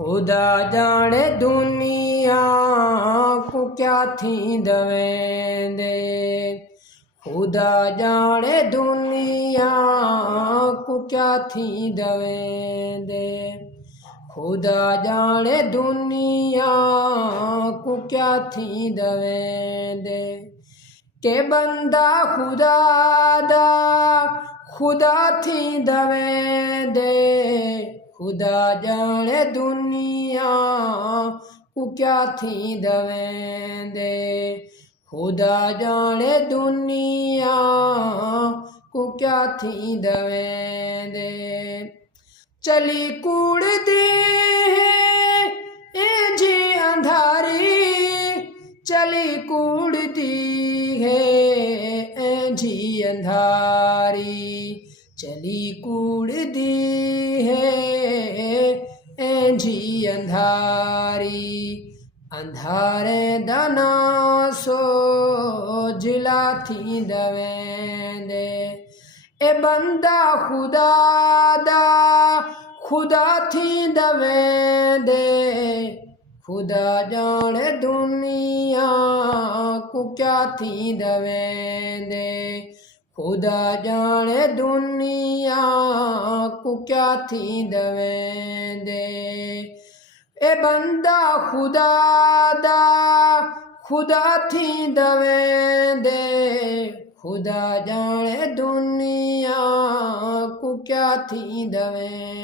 खुदा जाने दुनिया को क्या थी दवेंदे। खुदा जाने दुनिया को क्या थी दवेंदे। खुदा जाने दुनिया को क्या थी दवेंदे। के बंदा खुदा दा खुदा थी दवेंदे। खुदा जाने दुनिया को क्या थी दवेंदे। खुदा जाने दुनिया को क्या थी दवेंदे। चली कूड़दी है जी अंधारी। चली कूड़दी है जी अंधारी। चली कूड़दी है जी अंधारी। अंधारे दना सो जिला थी दवेंदे। ए बंदा खुदा दा खुदा थी दवेंदे। खुदा जाने दुनिया को क्या थी दवेंदे। खुदा जाने दुनिया को क्या थी दवेंदे। ए बंदा खुदा दा खुदा थी दवेंदे। खुदा जाने दुनिया को क्या थी दवेंदे।